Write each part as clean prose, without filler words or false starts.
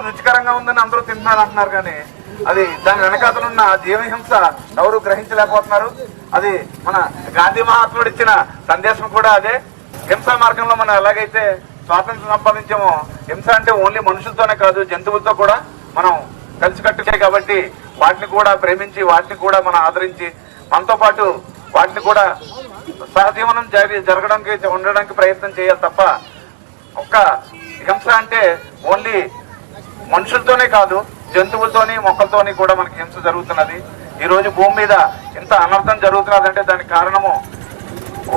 తినడానికి రుచికరంగా ఉందని అందరూ తింటున్నారు అంటున్నారు, కానీ అది దాని వెనకాతలున్న జీవహింస ఎవరు గ్రహించలేకపోతున్నారు. అది మన గాంధీ మహాత్ముడు ఇచ్చిన సందేశం కూడా అదే. హింసా మార్గంలో మనం ఎలాగైతే స్వాతంత్రం సంపాదించామో, హింస అంటే ఓన్లీ మనుషులతోనే కాదు జంతువులతో కూడా మనం కలిసికట్టుకే. కాబట్టి వాటిని కూడా ప్రేమించి, వాటిని కూడా మనం ఆదరించి, మనతో పాటు వాటిని కూడా సహజీవనం జరగడానికి ఉండడానికి ప్రయత్నం చేయాలి తప్ప ఒక్క హింస అంటే ఓన్లీ మనుషులతోనే కాదు జంతువులతోని మొక్కలతోని కూడా మనకి హింస జరుగుతున్నది. ఈ రోజు భూమి మీద ఇంత అనర్థం జరుగుతున్నదంటే దానికి కారణము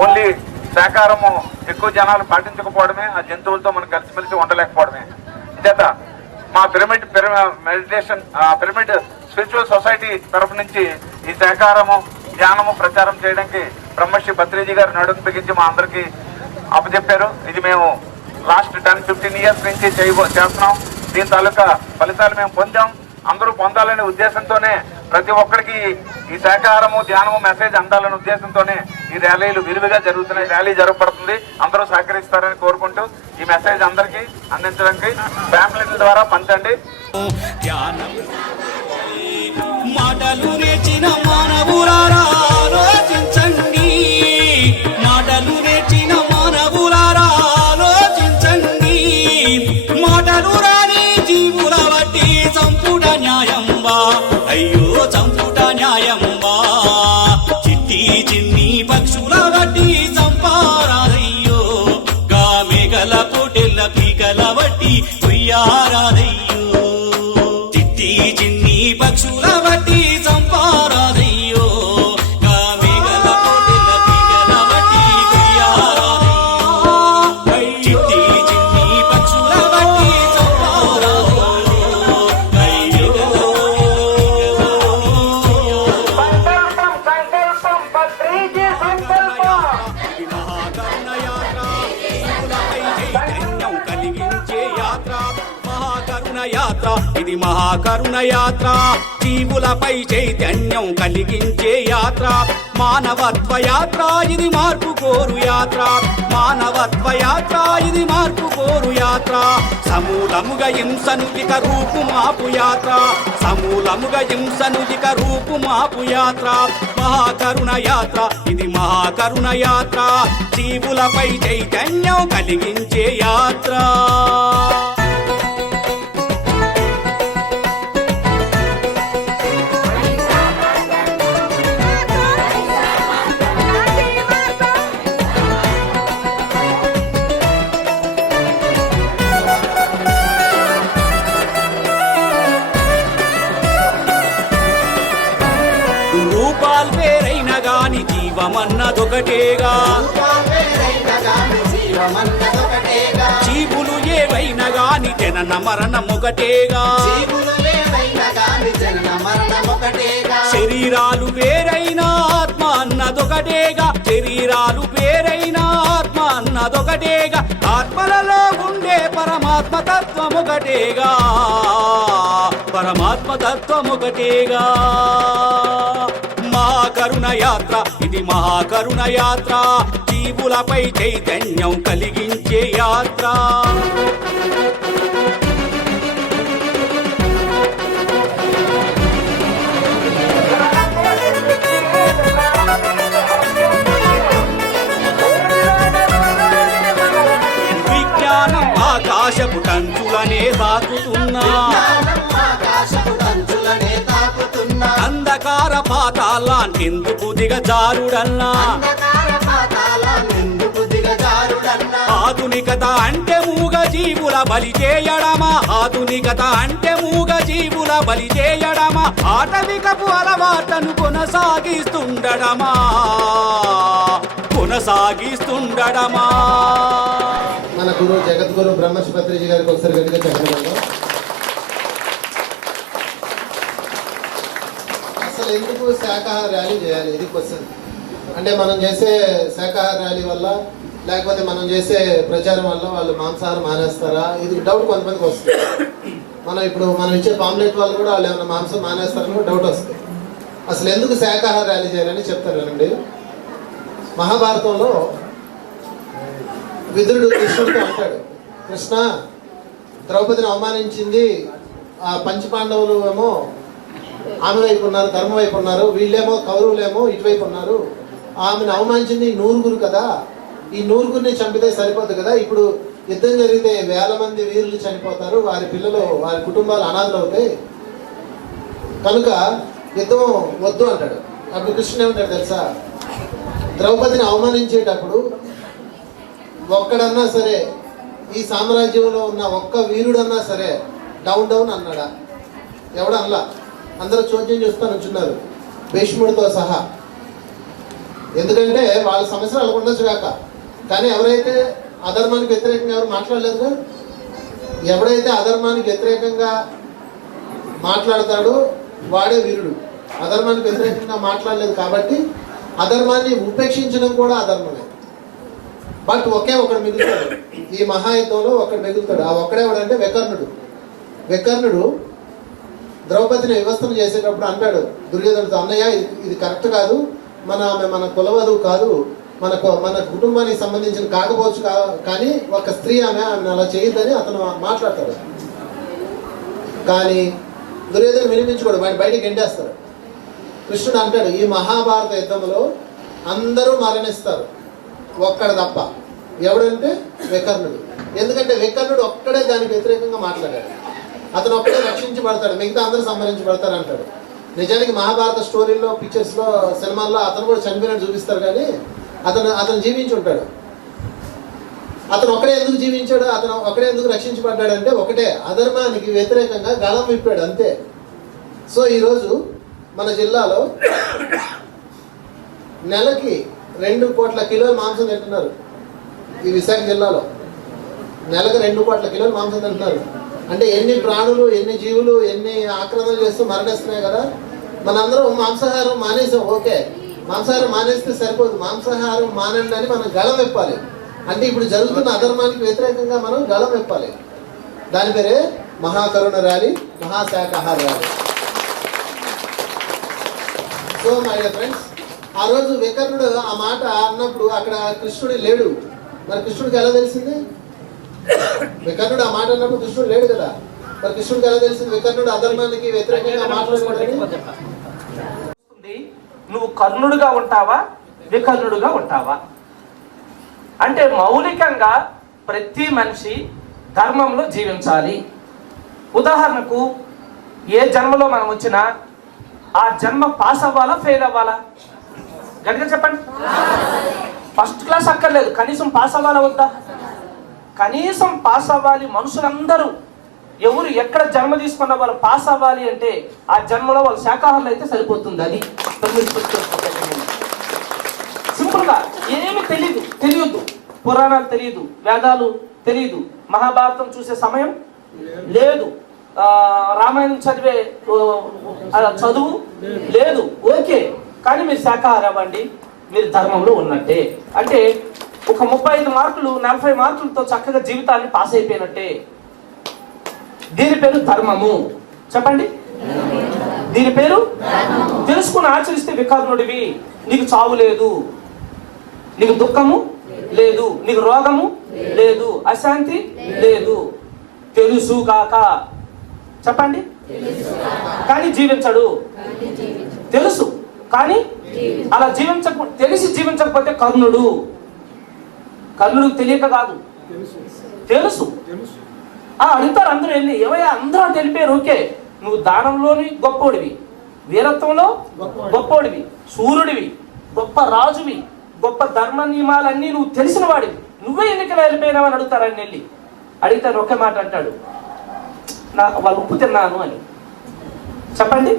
ఓన్లీ శాకాహారము ఎక్కువ జనాలు పాటించకపోవడమే, ఆ జంతువులతో మనం కలిసిమెలిసి ఉండలేకపోవడమే చేత మా పిరమిడ్ స్పిరిచువల్ సొసైటీ తరఫు నుంచి ఈ శాకాహారము ధ్యానము ప్రచారం చేయడానికి బ్రహ్మశ్రీ భత్రేజీ గారు నడుము బిగించి మా అందరికి అప్పచెప్పారు. ఇది మేము లాస్ట్ 10-15 ఇయర్స్ నుంచి చేస్తున్నాం. దీని తాలూకా ఫలితాలు మేము పొందాం. అందరూ పొందాలనే ఉద్దేశంతోనే, ప్రతి ఒక్కరికి ఈ శాకాహారము ధ్యానము మెసేజ్ అందాలనే ఉద్దేశంతోనే ఈ ర్యాలీలు విరివిగా జరుగుతున్నాయి. ర్యాలీ జరగబడుతుంది. అందరూ సహకరిస్తారని కోరుకుంటూ ఈ మెసేజ్ అందరికీ అందించడానికి ఫ్యామిలీల ద్వారా పంచండి. మాటలు నేర్చిన మానవులారా ఆలోచించండి, మాటలు నేర్చిన మానవులారా ఆలోచించండి. మాటలు రాని జీవుల బట్టి చంపుట న్యాయంబా, అయ్యో చంపుట న్యాయంబా. చిట్టి చిన్ని పక్షుల బట్టి చంపారాదయ్యో, గామెగల పొటెల్ల పీకల బట్టి కొయ్యారాదయ్యో. చిట్టి చిన్ని పక్షుల బట్టి చంపారాదయ్యో, గామెగల పొటెల్ల పీకల బట్టి కొయ్యారాదయ్యో. చిట్టి చిన్ని పక్షుల బట్టి చంపారాదయ్యో, అయ్యో. ఇది మహాకరుణ యాత్ర, జీవులపై చైతన్యం కలిగించే యాత్ర. మహాకరుణ యాత్ర, ఇది మహాకరుణ యాత్ర, జీవులపై చైతన్యం కలిగించే యాత్ర. మానవత్వ యాత్ర, ఇది మార్పు కోరు యాత్ర. మానవత్వ యాత్ర, ఇది మార్పు కోరు యాత్ర. సమూలముగా హింసను ఇక రూపు మాపు యాత్ర. సమూలముగా హింసను ఇక రూపు మాపు యాత్ర. మహాకరుణ యాత్ర, ఇది మహాకరుణ యాత్ర, జీవులపై చైతన్యం కలిగించే యాత్ర. రూపాలు వేరైన గాని జీవమన్నదొకటేగా, జీవులు ఏవైనా గాని జనన మరణమొకటేగా. శరీరాలు వేరైనా ఆత్మ అన్నదొకటేగా, శరీరాలు వేరైనా ఆత్మ అన్నదొకటేగా. ఆత్మలలో ఉండే పరమాత్మ తత్వమొకటేగా, పరమాత్మ తత్వమొకటేగా. మహాకరుణ యాత్ర, ఇది మహాకరుణ యాత్ర, జీవులపై చైతన్యం కలిగించే యాత్ర. విజ్ఞానం ఆకాశపు టంచులనే తాకుతున్నా, అంధకార పాతాళాన్నెందుకు దిగజారుడన్నా. ఆధునికత అంటే మూగ జీవుల బలి చేయడమా, ఆధునికత అంటే మూగ జీవుల బలి చేయడమా. ఆటవికపు అలవాట్లను కొనసాగిస్తుండడమా, కొనసాగిస్తుండడమా. మన గురువు జగద్గురు బ్రహ్మశ్రీ భత్రేజీ గారికి ఒకసారి గట్టిగా చెప్పగలరు. అసలు ఎందుకు శాకాహార ర్యాలీ చేయాలి, ఇది క్వశ్చన్. అంటే మనం చేసే శాకాహార ర్యాలీ వల్ల, లేకపోతే మనం చేసే ప్రచారం వల్ల వాళ్ళు మాంసాహారం మానేస్తారా, ఇది డౌట్ కొంతమందికి వస్తుంది. మనం ఇచ్చే పాంప్లెట్ వాళ్ళు కూడా వాళ్ళు ఏమైనా మాంసం మానేస్తారని కూడా డౌట్ వస్తుంది. అసలు ఎందుకు శాకాహార ర్యాలీ చేయాలని చెప్తారు కదండి. మహాభారతంలో విదురుడు కృష్ణుడితో అంటాడు, కృష్ణ ద్రౌపదిని అవమానించింది ఆ పంచపాండవులు ఏమో ఆమె వైపు ఉన్నారు, ధర్మ వైపు ఉన్నారు, వీళ్ళేమో కౌరవులేమో ఇటువైపు ఉన్నారు. ఆమెను అవమానించింది 100 కదా, ఈ 100 చంపితే సరిపోదు కదా. ఇప్పుడు యుద్ధం జరిగితే 1000 మంది వీరులు చనిపోతారు, వారి పిల్లలు వారి కుటుంబాలు అనాథలు అవుతాయి, కనుక యుద్ధం వద్దు అంటాడు. అప్పుడు కృష్ణుడు ఏమంటాడు తెలుసా, ద్రౌపదిని అవమానించేటప్పుడు ఒక్కడన్నా సరే, ఈ సామ్రాజ్యంలో ఉన్న ఒక్క వీరుడన్నా సరే డౌన్ అన్నాడా? ఎవడల్లా, అందరూ చోద్యం చూస్తూ నుంచున్నారు భీష్ముడితో సహా. ఎందుకంటే వాళ్ళ సమస్యలు వాళ్ళకు ఉండొచ్చు కాక, కానీ ఎవరైతే అధర్మానికి వ్యతిరేకంగా ఎవరు మాట్లాడలేదు, ఎవడైతే అధర్మానికి వ్యతిరేకంగా మాట్లాడతాడో వాడే వీరుడు. అధర్మానికి వ్యతిరేకంగా మాట్లాడలేదు కాబట్టి అధర్మాన్ని ఉపేక్షించడం కూడా అధర్మమే. బట్ ఒకడు మిగులుతాడు ఈ మహాయుద్ధంలో, ఒకడు మిగులుతాడు. ఆ ఒక్కడేవాడంటే వికర్ణుడు ద్రౌపదిని వివస్థన చేసేటప్పుడు అంటాడు దుర్యోధనుడితో, అన్నయ్య ఇది కరెక్ట్ కాదు, ఆమె మన కులవధువు కాదు, మన కుటుంబానికి సంబంధించిన కాకపోవచ్చు, కానీ ఒక స్త్రీ ఆమెను అలా చేయొద్దని అతను మాట్లాడతాడు. కానీ దుర్యోధను వినిపించుకోడు, వాడిని బయటికి ఎండేస్తాడు. కృష్ణుడు అంటాడు, ఈ మహాభారత యుద్ధంలో అందరూ మరణిస్తారు, ఒక్కడు తప్ప. ఎవడంటే వికర్ణుడు. ఎందుకంటే వికర్ణుడు ఒక్కడే దానికి వ్యతిరేకంగా మాట్లాడాడు, అతను ఒక్కడే రక్షించబడతాడు, మిగతా అందరూ సంహరించబడతారు అంటాడు. నిజానికి మహాభారత స్టోరీల్లో, పిక్చర్స్లో, సినిమాల్లో అతను కూడా చనిపోయినట్టు చూపిస్తారు, కానీ అతను జీవించి ఉంటాడు. అతను ఒక్కడే ఎందుకు జీవించాడు, అతను ఒక్కడే ఎందుకు రక్షించబడ్డాడు అంటే ఒకటే, అధర్మానికి వ్యతిరేకంగా గళం విప్పాడు అంతే. సో ఈరోజు మన జిల్లాలో నెలకి 2 కోట్ల కిలోల మాంసం తింటున్నారు. ఈ విశాఖ జిల్లాలో నెలకు 2 కోట్ల కిలోల మాంసం తింటున్నారు. అంటే ఎన్ని ప్రాణులు, ఎన్ని జీవులు, ఎన్ని ఆక్రమణలు చేస్తూ మరణిస్తున్నాయి కదా. మనందరం మాంసాహారం మానేసాం, ఓకే, మాంసాహారం మానేస్తే సరిపోదు, మాంసాహారం మానండి అని మనం గళం విప్పాలి. అంటే ఇప్పుడు జరుగుతున్న అధర్మానికి వ్యతిరేకంగా మనం గళం విప్పాలి. దాని పేరే మహాకరుణ ర్యాలీ, మహాశాకాహార rally. So my dear friends, ఆ రోజు వికర్ణుడు ఆ మాట అన్నప్పుడు అక్కడ కృష్ణుడు లేడు. మరి కృష్ణుడికి ఎలా తెలిసింది? వికర్ణుడు ఆ మాట అన్నప్పుడు కృష్ణుడు లేడు కదా. మరి కృష్ణుడికి ఎలా తెలిసింది వికర్ణుడు అధర్మానికి వ్యతిరేకంగా మాట్లాడకూడదని? నువ్వు కర్ణుడుగా ఉంటావా, వికర్ణుడుగా ఉంటావా? అంటే మౌలికంగా ప్రతి మనిషి ధర్మంలో జీవించాలి. ఉదాహరణకు ఏ జన్మలో మనం వచ్చినా ఆ జన్మ పాస్ అవ్వాలా, ఫెయిల్ అవ్వాలా? గట్టిగా చెప్పండి. ఫస్ట్ క్లాస్ అక్కర్లేదు, కనీసం పాస్ అవ్వాలా వద్దా? కనీసం పాస్ అవ్వాలి. మనుషులందరూ ఎవరు ఎక్కడ జన్మ తీసుకున్న వాళ్ళు పాస్ అవ్వాలి అంటే ఆ జన్మలో వాళ్ళు శాకాహారులు అయితే సరిపోతుంది. అది సింపుల్గా ఏమి తెలియదు, పురాణాలు తెలియదు, వేదాలు తెలియదు, మహాభారతం చూసే సమయం లేదు, రామాయణం చదివే చదువు లేదు, ఓకే, కానీ మీరు శాకాహారం అవ్వండి, మీరు ధర్మంలో ఉన్నట్టే. అంటే ఒక 35 మార్కులు 40 మార్కులతో చక్కగా జీవితాన్ని పాస్ అయిపోయినట్టే. దీని పేరు ధర్మము. చెప్పండి, దీని పేరు తెలుసుకుని ఆచరిస్తే వికర్ణుడివి. నీకు చావు లేదు, నీకు దుఃఖము లేదు, నీకు రోగము లేదు, అశాంతి లేదు. తెలుసు కాక, చెప్పండి, కానీ జీవించడు. తెలుసు కానీ అలా తెలిసి జీవించకపోతే కర్ణుడు. కర్ణుడికి తెలియక కాదు, తెలుసు. అడుగుతారు అందరూ వెళ్ళి, ఏవయ్యా అందరూ తెలిపారు, ఓకే, నువ్వు దానంలోని గొప్పోడివి, వీరత్వంలో గొప్పోడివి, సూర్యుడివి, గొప్ప రాజువి, గొప్ప ధర్మ నియమాలన్నీ నువ్వు తెలిసిన వాడివి, నువ్వే ఎన్నికలు వెళ్ళిపోయినావు అని అడుగుతారు. ఆయన వెళ్ళి అడిగితే ఒకే మాట అంటాడు, వాళ్ళు ఉప్పు తిన్నాను అని. చెప్పండి,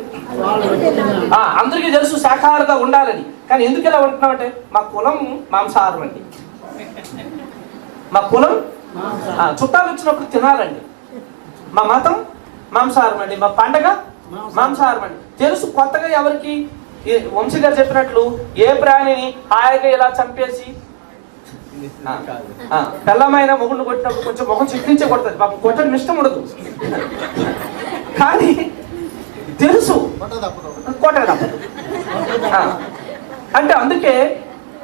అందరికీ తెలుసు శాఖాహారుగా ఉండాలని, కానీ ఎందుకు ఇలా ఉంటున్నామంటే మా కులం మాంసాహారం అండి, మా కులం చుట్టాలు వచ్చినప్పుడు తినాలండి, మా మతం మాంసాహారం అండి, మా పండగ మాంసాహారం అండి. తెలుసు. కొత్తగా ఎవరికి వంశీ గారు చెప్పినట్లు ఏ ప్రాణిని హాయిగా ఇలా చంపేసి పెళ్ళమైన మొగుడిని కొట్టినప్పుడు కొంచెం ముఖం చిక్కించే కొడుతుంది, పాపం కొట్టడం ఇష్టం ఉండదు, కానీ తెలుసు కొట్టక తప్పదు. అంటే అందుకే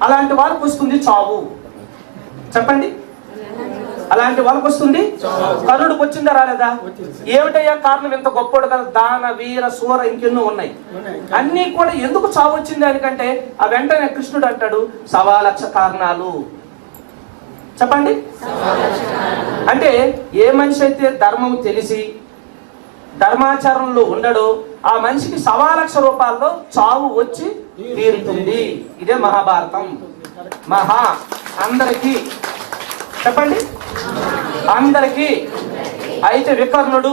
అలాంటి వారికి వస్తుంది చావు. చెప్పండి, అలాంటి వాళ్ళకి వస్తుంది, కర్ణుడికి వచ్చిందా రాలేదా? ఏమిటయ్యా కారణం? ఇంత గొప్పోడు కదా, దాన వీర సూర ఇంకెన్నో ఉన్నాయి. అన్ని కూడా ఎందుకు చావు వచ్చింది దానికంటే ఆ వెంటనే కృష్ణుడు అంటాడు 1,00,000 కారణాలు. చెప్పండి. అంటే ఏ మనిషి అయితే ధర్మం తెలిసి ధర్మాచరణలో ఉండడో ఆ మనిషికి 1,00,000 రూపాయల్లో చావు వచ్చి తీరుతుంది. ఇదే మహాభారతం. మహా అందరికీ చెప్పండి, అందరికీ. అయితే వికర్ణుడు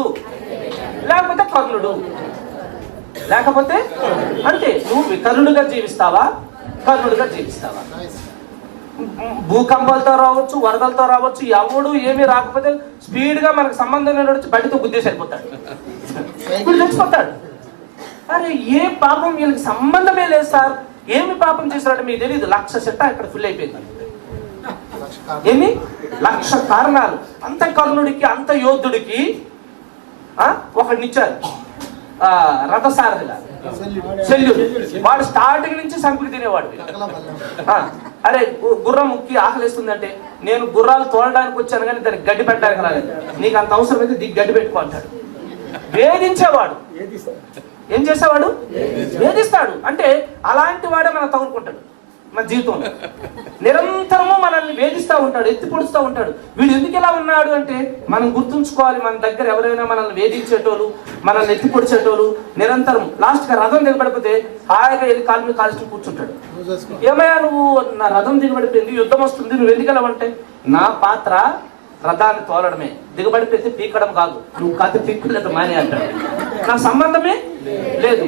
లేకపోతే కర్ణుడు, లేకపోతే అంటే నువ్వు వికర్ణుడిగా జీవిస్తావా, కర్ణుడిగా జీవిస్తావా? భూకంపాలతో రావచ్చు, వరదలతో రావచ్చు, ఎవడు ఏమీ రాకపోతే స్పీడ్ గా మనకు సంబంధం లేని బయటతో గుద్దేసి వెళ్ళిపోతాడు, ఇప్పుడు చచ్చిపోతాడు. అరే ఏ పాపం వీళ్ళకి సంబంధమే లేదు సార్, ఏమి పాపం చేశారంటే మీకు తెలియదు. 1,00,000 సెట్ ఇక్కడ ఫుల్ అయిపోయింది. ఏమి 1,00,000 కారణాలు. అంత కర్ణుడికి అంత యోధుడికి ఒకడినిచ్చారు రథసారథిగా, శల్యుడు. వాడు స్టార్టింగ్ నుంచి సంకులు తినేవాడు. అరే గుర్రం ముక్కి ఆకలిస్తుందంటే నేను గుర్రాలు తోలడానికి వచ్చాను కానీ దానికి గడ్డి పెట్టడానికి రాలేదు, నీకు అంత అవసరం అయితే దిగ్గు గడ్డి పెట్టుకో అంటాడు. వేధించేవాడు. ఏం చేసేవాడు? వేధిస్తాడు. అంటే అలాంటి వాడే మనం తగులుకుంటాడు మన జీవితంలో. నిరంతరము మనల్ని వేధిస్తూ ఉంటాడు, ఎత్తి పొడుస్తూ ఉంటాడు. వీడు ఎందుకు ఇలా ఉన్నాడు అంటే మనం గుర్తుంచుకోవాలి, మన దగ్గర ఎవరైనా మనల్ని వేధించేటోళ్ళు, మనల్ని ఎత్తి పొడిచేటోళ్ళు నిరంతరం లాస్ట్ గా రథం దిగబడిపోతే హాయిగా వెళ్ళి కాలు మీద కాల్చుకుని కూర్చుంటాడు. ఏమయ్యా నువ్వు, నా రథం దిగబడిపోయింది, యుద్ధం వస్తుంది, నువ్వు ఎందుకు వెళ్ళవంటే నా పాత్ర రథాన్ని తోలడమే, దిగబడిపోతే పీకడం కాదు, నువ్వు కథ పీక్కులేదు మానే అంటాడు. నా సంబంధమే లేదు.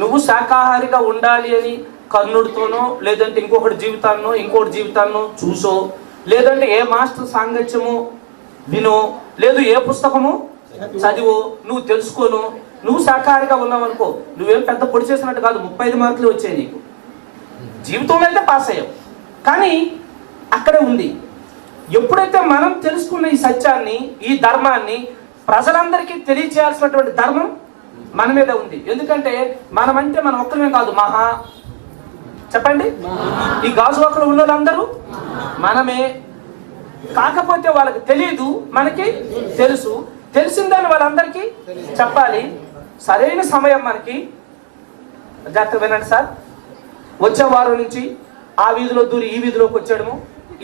నువ్వు శాకాహారిగా ఉండాలి అని కర్ణుడితోనో లేదంటే ఇంకొకటి జీవితాన్నో చూసో, లేదంటే ఏ మాస్టర్ సాంగత్యమో వినో, లేదు ఏ పుస్తకము చదివో, నువ్వు తెలుసుకోను, నువ్వు శాకాహారిగా ఉన్నావు అనుకో, నువ్వేం పెద్ద పొడి చేసినట్టు కాదు, 35 మార్కులు వచ్చాయి నీకు. జీవితంలో అయితే పాస్ అయ్యావు, కానీ అక్కడే ఉంది. ఎప్పుడైతే మనం తెలుసుకున్న ఈ సత్యాన్ని, ఈ ధర్మాన్ని ప్రజలందరికీ తెలియచేయాల్సినటువంటి ధర్మం మన మీద ఉంది. ఎందుకంటే మనమంటే మనం ఒక్కరిమే కాదు, మహా చెప్పండి, ఈ గాజువాకలో ఉన్న వాళ్ళందరూ మనమే. కాకపోతే వాళ్ళకి తెలియదు, మనకి తెలుసు. తెలిసిందని వాళ్ళందరికీ చెప్పాలి. సరైన సమయం మనకి. జాగ్రత్తగా వినండి సార్. వచ్చే వారం నుంచి ఆ వీధిలో దూరి ఈ వీధిలోకి వచ్చాడము,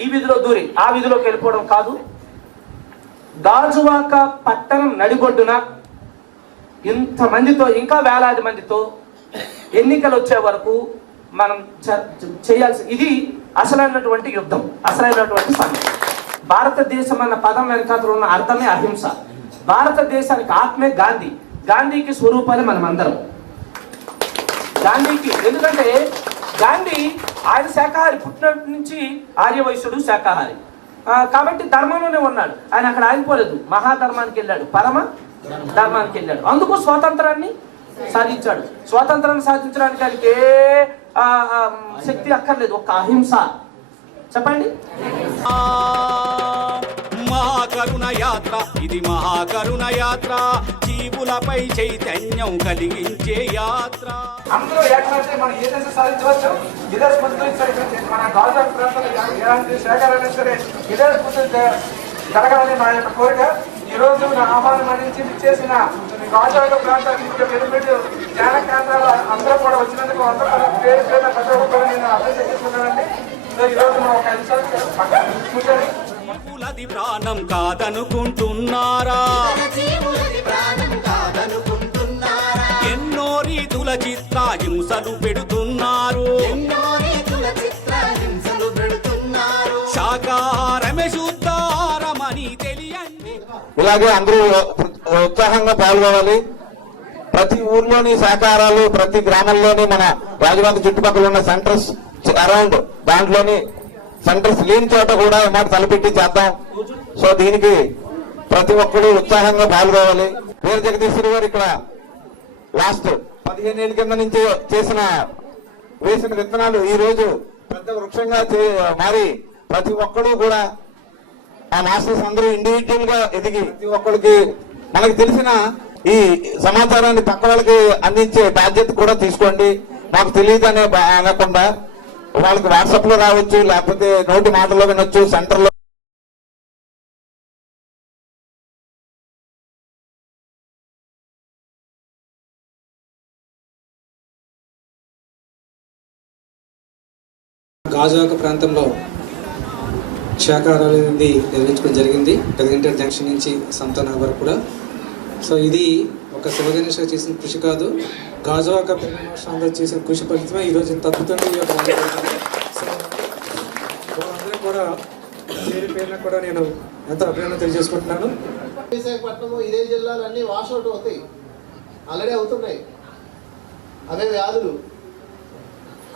ఈ వీధిలో దూరి ఆ వీధిలోకి వెళ్ళిపోవడం కాదు. గాజువాక పట్టణం నడిబొడ్డున ఇంతమందితో, ఇంకా వేలాది మందితో ఎన్నికలు వచ్చే వరకు మనం చేయాల్సి, ఇది అసలైనటువంటి యుద్ధం, అసలైనటువంటి సమయం. భారతదేశం అన్న పదం వెనకాతలు ఉన్న అర్థమే అహింస. భారతదేశానికి ఆత్మే గాంధీ. గాంధీకి స్వరూపాలే మనం అందరం. గాంధీకి ఎందుకంటే గాంధీ ఆయన శాకాహారి, పుట్టినప్పటి నుంచి ఆర్యవైశ్యుడు శాకాహారి కాబట్టి ధర్మంలోనే ఉన్నాడు. ఆయన అక్కడ ఆగిపోలేదు, మహాధర్మానికి వెళ్ళాడు, పరమ ధర్మానికి వెళ్ళాడు. అందుకు స్వాతంత్రాన్ని సాధించాడు. స్వాతంత్రాన్ని సాధించడానికి ఆయనకి ఏ శక్తి అక్కర్లేదు, ఒక్క అహింస. చెప్పండి. మహాకరుణ యాత్ర, ఇది మహాకరుణ యాత్ర, జీవులపై చైతన్యం కలిగించే యాత్ర. అందులో ఏకమైతే మనం ఏదైతే సాధించవచ్చు, ఇదే స్ఫూర్తి మన గాజా ప్రాంతంలో ఎలాంటి సేకరణ సరే ఇదే స్ఫూర్తి జరగాలని నా యొక్క కోరిక. ఈ రోజు నా ఆహ్వానం అందించి చేసిన గాజాల ప్రాంతానికి వెలుపెట్టి ధ్యాన కేంద్రాల అందరూ కూడా వచ్చినందుకు అందరూ కూడా పేరు పేరున ప్రతి ఒక్కరు నేను అభివృద్ధి చేసుకున్నానండి. ఈ రోజు మనం ఒక 5 నిమిషాలు కూర్చొని జీవులది ప్రాణం కాదనుకుంటున్నారా, ఎన్నో రీతుల చిత్రహింసలు పెడుతున్నారు, శాకాహారమే శుద్ధారమని తెలియండి. ఇలాగే అందరూ ఉత్సాహంగా పాల్గొనాలి. ప్రతి ఊర్లోని సహకారాలు, ప్రతి గ్రామంలోని మన రాజమండ్రి చుట్టుపక్కల ఉన్న సెంటర్స్ అరౌండ్ దాంట్లోని సెంటర్స్ లేని చోట కూడా మాట తలపెట్టి చేద్దాం. సో దీనికి ప్రతి ఒక్కరు ఉత్సాహంగా పాల్గొవాలి. వీర జగదీశ్వరి గారు ఇక్కడ లాస్ట్ 15 ఏళ్ల కింద నుంచి వేసిన విత్తనాలు ఈ రోజు పెద్ద వృక్షంగా మారి ప్రతి ఒక్కరు కూడా ఆ మాస్టర్స్ అందరూ ఇండివిజువల్ గా ఎదిగి ప్రతి ఒక్కరికి మనకు తెలిసిన ఈ సమాచారాన్ని పక్క వాళ్ళకి అందించే బాధ్యత కూడా తీసుకోండి. మాకు తెలియదు అనే అనకుండా వాళ్ళకి వాట్సాప్ లో రావచ్చు, లేకపోతే నోటి మాటలో వినొచ్చు, సెంటర్ లో గాజువాక ప్రాంతంలో శాఖాహార ర్యాలీ అనేది నిర్వహించడం జరిగింది. పెదగంటేరు జంక్షన్ నుంచి సంతాన వరకు కూడా. సో ఇది ఒక శివగణేష్ చేసిన కృషి కాదు, గాజువాక అందరూ చేసిన కృషి ఫలితమే ఈరోజు ఇంత అద్భుతంగా ఈ యొక్క ర్యాలీ జరిగింది. సో అందరూ కూడా పేరున కూడా నేను ఎంతో అభినందన తెలియజేసుకుంటున్నాను. విశాఖపట్నము ఇదే జిల్లాలు అన్నీ వాషౌట్ అవుతాయి, ఆల్రెడీ అవుతున్నాయి. అవే వ్యాధులు,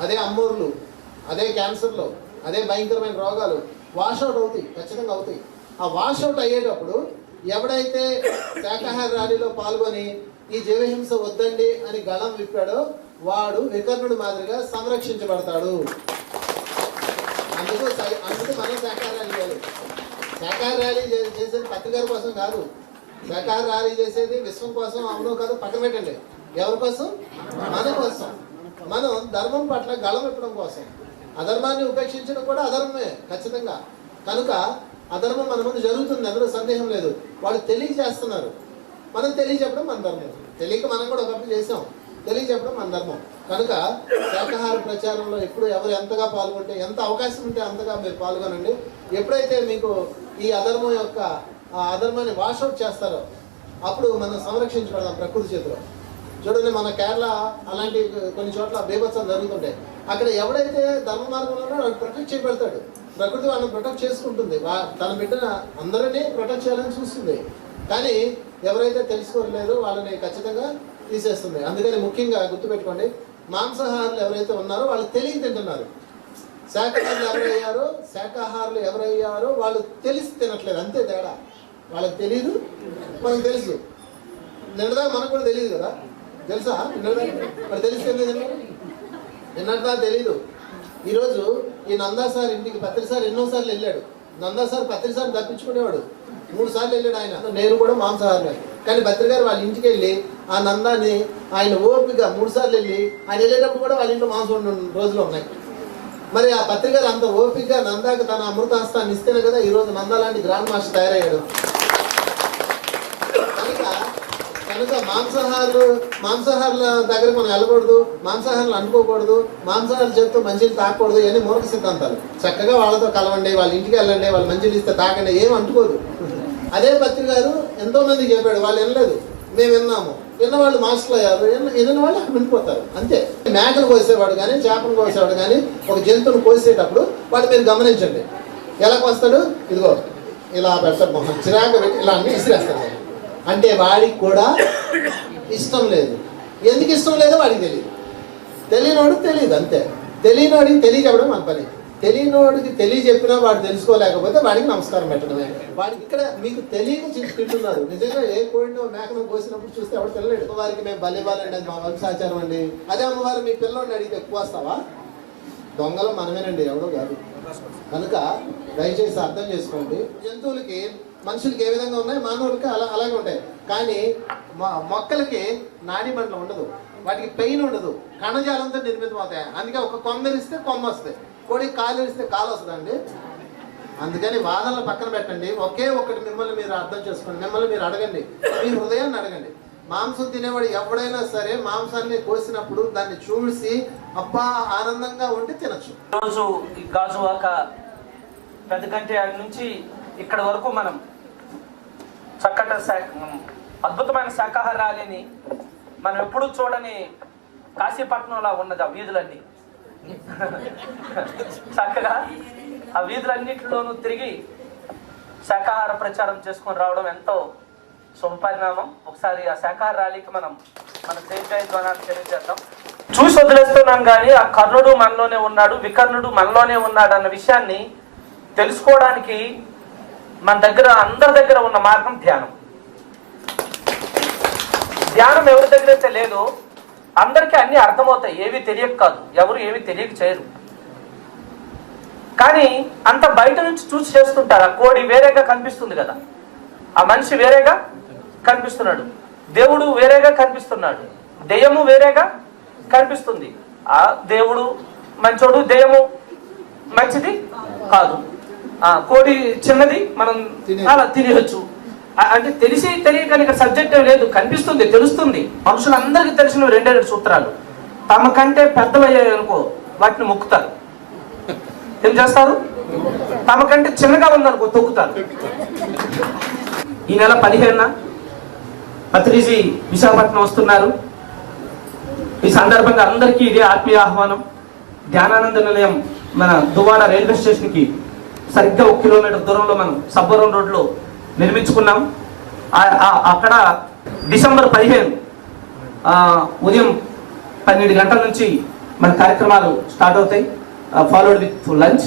అదే అమ్మోర్లు, అదే క్యాన్సర్లు, అదే భయంకరమైన రోగాలు వాషౌట్ అవుతాయి, ఖచ్చితంగా అవుతాయి. ఆ వాషౌట్ అయ్యేటప్పుడు ఎవడైతే శాఖాహార ర్యాలీలో పాల్గొని ఈ జీవహింస వద్దండి అని గళం విప్పాడో వాడు వికర్ణుడి మాదిరిగా సంరక్షించబడతాడు. అందుకు మనం శాఖాహార ర్యాలీ చేయాలి. శాఖాహార ర్యాలీ చేసేది పత్రికార కోసం కాదు, శాఖాహార ర్యాలీ చేసేది విశ్వం కోసం. అవునో కాదు పక్కన పెట్టండి, ఎవరి కోసం? మన కోసం. మనం ధర్మం పట్ల గళం విప్పడం కోసం. అధర్మాన్ని ఉపేక్షించడం కూడా అధర్మమే ఖచ్చితంగా. కనుక అధర్మం మన ముందు జరుగుతుంది, అందులో సందేహం లేదు. వాళ్ళు తెలియజేస్తున్నారు, మనం తెలియజెప్పడం మన ధర్మం. తెలియక మనం కూడా ఒకప్పుడు చేసాం, తెలియజెప్పడం మన ధర్మం. కనుక శాఖాహార ప్రచారంలో ఎప్పుడు ఎవరు ఎంతగా పాల్గొంటే, ఎంత అవకాశం ఉంటే అంతగా మీరు పాల్గొనండి. ఎప్పుడైతే మీకు ఈ అధర్మం యొక్క అధర్మాన్ని వాషౌట్ చేస్తారో అప్పుడు మనం సంరక్షించబడదాం ప్రకృతి చేతిలో. చూడండి, మన కేరళ అలాంటి కొన్ని చోట్ల బీభత్సం జరుగుతుంటాయి. అక్కడ ఎవడైతే ధర్మ మార్గంలో ఉన్నాడో వాడు ప్రొటెక్ట్ చేయబడతాడు. ప్రకృతి వాళ్ళని ప్రొటెక్ట్ చేసుకుంటుంది, తన బిడ్డన అందరినీ ప్రొటెక్ట్ చేయాలని చూస్తుంది. కానీ ఎవరైతే తెలుసుకోలేదో వాళ్ళని ఖచ్చితంగా తీసేస్తుంది. అందుకని ముఖ్యంగా గుర్తుపెట్టుకోండి, మాంసాహారులు ఎవరైతే ఉన్నారో వాళ్ళు తెలియ తింటున్నారు. శాఖాహారులు ఎవరయ్యారో వాళ్ళు తెలిసి తినట్లేదు, అంతే తేడా. వాళ్ళకి తెలియదు, మనకు తెలుసు. నిన్నదా మనకు కూడా తెలియదు కదా, తెలుసా? మరి తెలిస్తే నిన్నదా తెలీదు. ఈరోజు ఈ నందా సార్ ఇంటికి పత్రిసారి ఎన్నోసార్లు వెళ్ళాడు. నందా సార్ పత్రిసారి తప్పించుకునేవాడు, 3 సార్లు వెళ్ళాడు ఆయన. నేను కూడా మాంసాహారులే. కానీ పత్రికారు వాళ్ళ ఇంటికి వెళ్ళి ఆ నందాన్ని ఆయన ఓపికగా 3 సార్లు వెళ్ళి ఆయన వెళ్ళేటప్పుడు కూడా వాళ్ళ ఇంట్లో మాంసం ఉన్న రోజులు ఉన్నాయి. మరి ఆ పత్రికారు అంత ఓపికగా నందాకి తన అమృతాస్తాన్ని ఇస్తేనే కదా ఈరోజు నందా లాంటి గ్రాండ్ మాస్టర్ తయారయ్యాడు. కనుక మాంసాహారుల దగ్గరికి మనం వెళ్ళకూడదు, మాంసాహారులు అనుకోకూడదు, మాంసాహారులు చెప్తూ మంచిని తాకూడదు. ఇవన్నీ మూర్ఖ సిద్ధాంతాలు. చక్కగా వాళ్ళతో కలవండి, వాళ్ళ ఇంటికి వెళ్ళండి, వాళ్ళు మంచిని ఇస్తే తాకండి, ఏం అంటుకోదు. అదే పత్రికారు ఎంతో మందికి చెప్పాడు, వాళ్ళు వినలేదు, మేము విన్నాము. విన్నవాళ్ళు మాస్టర్లు అయ్యారు, విన్న వాళ్ళు అక్కడ వినిపోతారు, అంతే. మేకను కోసేవాడు కానీ, చేపను కోసేవాడు కానీ, ఒక జంతువును కోసేటప్పుడు వాడు మీరు గమనించండి, ఎలా కోస్తాడు? ఇదిగో ఇలా పెడతాడు, మొహం చిరాకు పెట్టి ఇలా అన్ని ఇసిరేస్తాడు. అంటే వాడికి కూడా ఇష్టం లేదు. ఎందుకు ఇష్టం లేదో వాడికి తెలియదు. తెలియనోడికి తెలియదు, అంతే. తెలియనోడికి తెలియజెప్పడం మన పని. తెలియనోడికి తెలియజెప్పినా వాడు తెలుసుకోలేకపోతే వాడికి నమస్కారం పెట్టడమే. వాడికి ఇక్కడ మీకు తెలియక తింటున్నారు. నిజంగా ఏ కోడినో మేకను కోసినప్పుడు చూస్తే ఎవరు తెలియలేడు. అమ్మవారికి మేము బలి ఇవ్వాలండి, అది మా వంశాచారం అండి. అదే అమ్మవారు మీ పిల్లోడిని అడిగితే ఎక్కువ వస్తావా? దొంగలు మనమేనండి, ఎవడో కాదు. కనుక దయచేసి అర్థం చేసుకోండి. జంతువులకి మనుషులకి ఏ విధంగా ఉన్నాయి, మానవులకి అలాగే ఉంటాయి. కానీ మొక్కలకి నాడి మండలం ఉండదు, వాటికి పెయిన్ ఉండదు, కణజాలంతో నిర్మితం అవుతాయి. అందుకే ఒక కొమ్మెరిస్తే కొమ్మ వస్తాయి, కోడికి కాలు ఇస్తే కాలు వస్తుందండి. అందుకని వాదనలు పక్కన పెట్టండి. ఒకే ఒకటి మిమ్మల్ని మీరు అర్థం చేసుకోండి, మిమ్మల్ని మీరు అడగండి, మీ హృదయాన్ని అడగండి. మాంసం తినేవాడు ఎవడైనా సరే మాంసాన్ని కోసినప్పుడు దాన్ని చూసి అబ్బా ఆనందంగా ఉండి తినచ్చు. రోజు ఈ గాజువాక పెద్దకంటే నుంచి ఇక్కడ వరకు మనం చక్కటి అద్భుతమైన శాఖాహార ర్యాలీని మనం ఎప్పుడూ చూడని కాశీపట్నంలో ఉన్నది ఆ వీధులన్నీ. చక్కగా ఆ వీధులన్నింటిలోనూ తిరిగి శాఖాహార ప్రచారం చేసుకొని రావడం ఎంతో శుభపరిణామం. ఒకసారి ఆ శాఖాహార ర్యాలీకి మన ద్వారా తెలియజేద్దాం. చూసి వదిలేస్తున్నాం కానీ ఆ కర్ణుడు మనలోనే ఉన్నాడు, వికర్ణుడు మనలోనే ఉన్నాడు అన్న విషయాన్ని తెలుసుకోవడానికి మన దగ్గర అందరి దగ్గర ఉన్న మార్గం ధ్యానం. ధ్యానం ఎవరి దగ్గర అయితే లేదో అందరికీ అన్ని అర్థమవుతాయి. ఏవి తెలియక కాదు, ఎవరు ఏవి తెలియక చేయరు. కానీ అంత బయట నుంచి చూసి చేస్తుంటారు. ఆ కోడి వేరేగా కనిపిస్తుంది కదా, ఆ మనిషి వేరేగా కనిపిస్తున్నాడు, దేవుడు వేరేగా కనిపిస్తున్నాడు, దెయ్యము వేరేగా కనిపిస్తుంది. ఆ దేవుడు మంచోడు, దెయ్యము మంచిది కాదు. కోడి చిన్నది, మనం అలా తినవచ్చు. అంటే తెలిసి తెలియక ఇక్కడ సబ్జెక్ట్ లేదు, కనిపిస్తుంది, తెలుస్తుంది. మనుషులందరికీ తెలిసిన 2 సూత్రాలు. తమ కంటే పెద్దలు అయ్యాయనుకో వాటిని మొక్కుతారు. ఏం చేస్తారు? తమకంటే చిన్నగా ఉందనుకో తొక్కుతారు. ఈ నెల 15న పత్రిజీ విశాఖపట్నం వస్తున్నారు. ఈ సందర్భంగా అందరికీ ఇదే ఆత్మీయ ఆహ్వానం. ధ్యానానంద నిలయం మన దువ్వాడ రైల్వే స్టేషన్కి సరిగ్గా 1 కిలోమీటర్ దూరంలో మనం సబ్బవరం రోడ్లో నిర్మించుకున్నాం. అక్కడ డిసెంబర్ 15 ఉదయం 12 గంటల నుంచి మన కార్యక్రమాలు స్టార్ట్ అవుతాయి. Followed with lunch.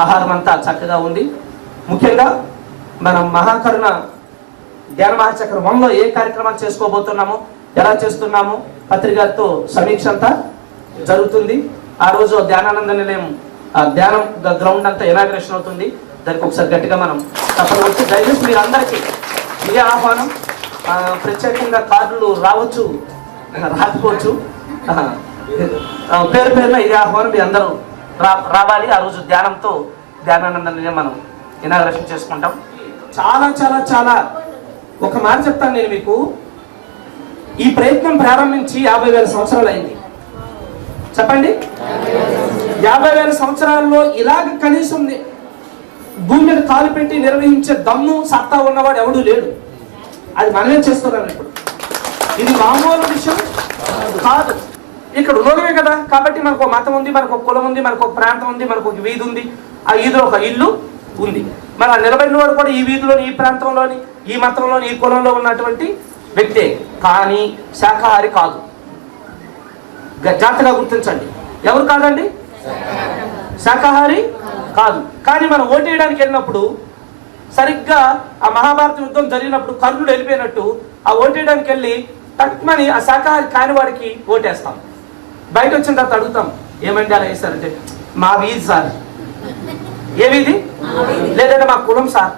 ఆహారం అంతా చక్కగా ఉంది. ముఖ్యంగా మనం మహాకరుణ ధ్యాన మహాచక్రం 1లో ఏ కార్యక్రమాలు చేసుకోబోతున్నామో, ఎలా చేస్తున్నామో పత్రికతో సమీక్ష అంతా జరుగుతుంది. ఆ రోజు ధ్యానానంద నిలయం ధ్యానం గ్రౌండ్ అంతా ఇనాగ్రేషన్ అవుతుంది. దానికి ఒకసారి గట్టిగా మనం తప్పవచ్చు. దయచేసి మీరు అందరికీ ఇదే ఆహ్వానం. ప్రత్యేకంగా కార్డులు రావచ్చు, రాకపోవచ్చు. పేరు పేరున ఇదే ఆహ్వానం. మీ అందరూ రావాలి. ఆ రోజు ధ్యానంతో ధ్యానానంద నిలయం మనం ఇనాగ్రేషన్ చేసుకుంటాం. చాలా చాలా చాలా ఒక మాట చెప్తాను నేను మీకు. ఈ ప్రయత్నం ప్రారంభించి 50,000 సంవత్సరాలు అయింది. చెప్పండి, 50,000 సంవత్సరాల్లో ఇలాగ కనీసం భూమి మీద కాలు పెట్టి నిర్వహించే దమ్ము సత్తా ఉన్నవాడు ఎవడూ లేడు. అది మనమే చేస్తున్నాం ఇప్పుడు. ఇది మామూలు విషయం కాదు. ఇక్కడ ఉన్నోడమే కదా. కాబట్టి మనకు ఒక మతం ఉంది, మనకు ఒక కులం ఉంది, మనకు ఒక ప్రాంతం ఉంది, మనకు ఒక వీధి ఉంది. ఆ వీధిలో ఒక ఇల్లు ఉంది. మరి ఆ నిలబడిన వాడు కూడా ఈ వీధిలోని, ఈ ప్రాంతంలోని, ఈ మతంలోని, ఈ కులంలో ఉన్నటువంటి వ్యక్తే. కానీ శాకాహారి కాదు. జాగ్రత్తగా గుర్తించండి. ఎవరు కాదండి? శాకాహారి కాదు. కానీ మనం ఓటేయడానికి వెళ్ళినప్పుడు సరిగ్గా ఆ మహాభారత యుద్ధం జరిగినప్పుడు కర్ణుడు వెళ్ళిపోయినట్టు ఆ ఓటేయడానికి వెళ్ళి తక్కువని ఆ శాకాహారి కాని వాడికి ఓటేస్తాం. బయట వచ్చిన తర్వాత అడుగుతాం, ఏమండి అలా వేస్తారంటే, మా వీధి సార్. ఏ వీధి? లేదంటే మా కులం సార్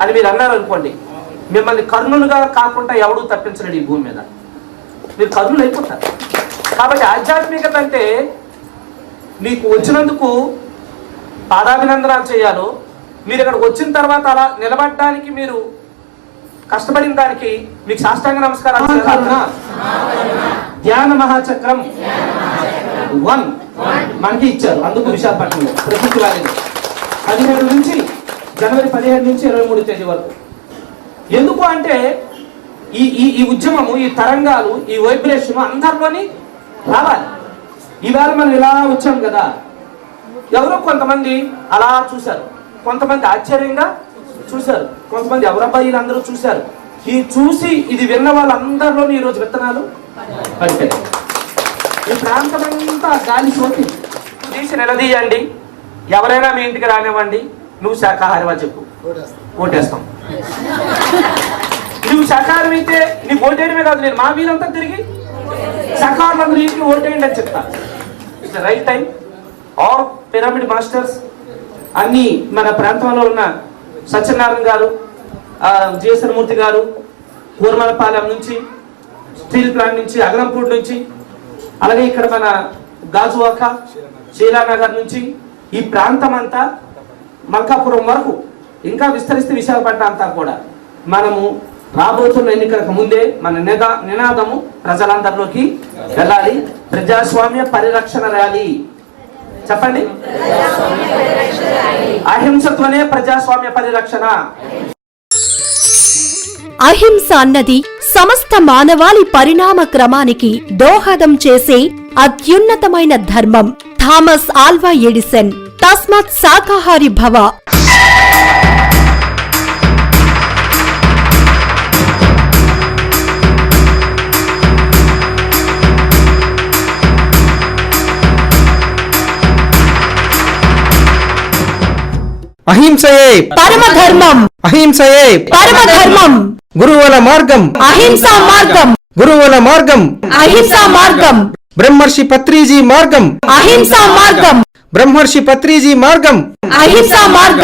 అని మీరు అన్నారు అనుకోండి, మిమ్మల్ని కర్ణులుగా కాకుండా ఎవడూ తప్పించలేడు ఈ భూమి మీద. మీరు కర్ణులు అయిపోతారు. కాబట్టి ఆధ్యాత్మికత అంటే మీకు వచ్చినందుకు పాదాభినందనాలు చేయాలో, మీరు ఇక్కడికి వచ్చిన తర్వాత అలా నిలబడడానికి మీరు కష్టపడిన దానికి మీకు సాష్టాంగ నమస్కారాలు చేయాలన్నా. ధ్యాన మహాచక్రం 1 మనకి ఇచ్చారు. అందుకు విశాఖపట్నంలో ప్రకృతి వారిని 17 నుంచి జనవరి 17 నుంచి 23 తేదీ వరకు. ఎందుకు అంటే ఈ ఉద్యమము, ఈ తరంగాలు, ఈ వైబ్రేషన్ అందరిలోని రావాలి. ఈవేళ మనం ఇలా వచ్చాం కదా. ఎవరో కొంతమంది అలా చూశారు, కొంతమంది ఆశ్చర్యంగా చూశారు, కొంతమంది ఎవరబ్బాయిలు అందరూ చూశారు. ఈ చూసి ఇది విన్న వాళ్ళందరిలోని ఈరోజు విత్తనాలు పడిపోయాయి. ఈ ప్రాంతం అంతా గాలి సోకి తీసి నిలదీయండి. ఎవరైనా మీ ఇంటికి రానివ్వండి, నువ్వు శాకాహారివా చెప్పు, ఓటేస్తాం. నువ్వు శాకాహారం అయితే నీకు ఓటేయడమే కాదు, నేను మా వీరంతా తిరిగి శాకాహారులందరూ ఇంటికి ఓటేయండి అని చెప్తా. It's right time. All pyramid masters అన్ని మన ప్రాంతంలో ఉన్న సత్యనారాయణ గారు, జిఎస్ఎన్ మూర్తి గారు, కూరమలపాలెం నుంచి, స్టీల్ ప్లాంట్ నుంచి, అగరంపూడి నుంచి, అలాగే ఇక్కడ మన గాజువాక, శీలానగర్ నుంచి, ఈ ప్రాంతం అంతా మల్కాపురం వరకు ఇంకా విస్తరిస్తే విశాఖపట్నం అంతా కూడా మనము రాబోతున్న ఎన్నికలకు ముందే మన నినాదము ప్రజలందరిలోకి వెళ్ళాలి. ప్రజాస్వామ్య పరిరక్షణ ర్యాలీ. చెప్పండి, అహింసతోనే ప్రజాస్వామ్య పరిరక్షణ. అహింస అన్నది సమస్త మానవాళి పరిణామ క్రమానికి దోహదం చేసే అత్యున్నతమైన ధర్మం. Thomas Alva Edison. తస్మాత్ శాకాహారి భవ. అహింసయే పరమధర్మం. అహింసయే పరమధర్మం. గురువుల మార్గం. అహింసా మార్గం. గురువుల మార్గం. అహింసా మార్గం. బ్రహ్మర్షి పత్రిజీ మార్గం. అహింసా మార్గం. బ్రహ్మర్షి పత్రిజీ మార్గం. అహింసా మార్గం.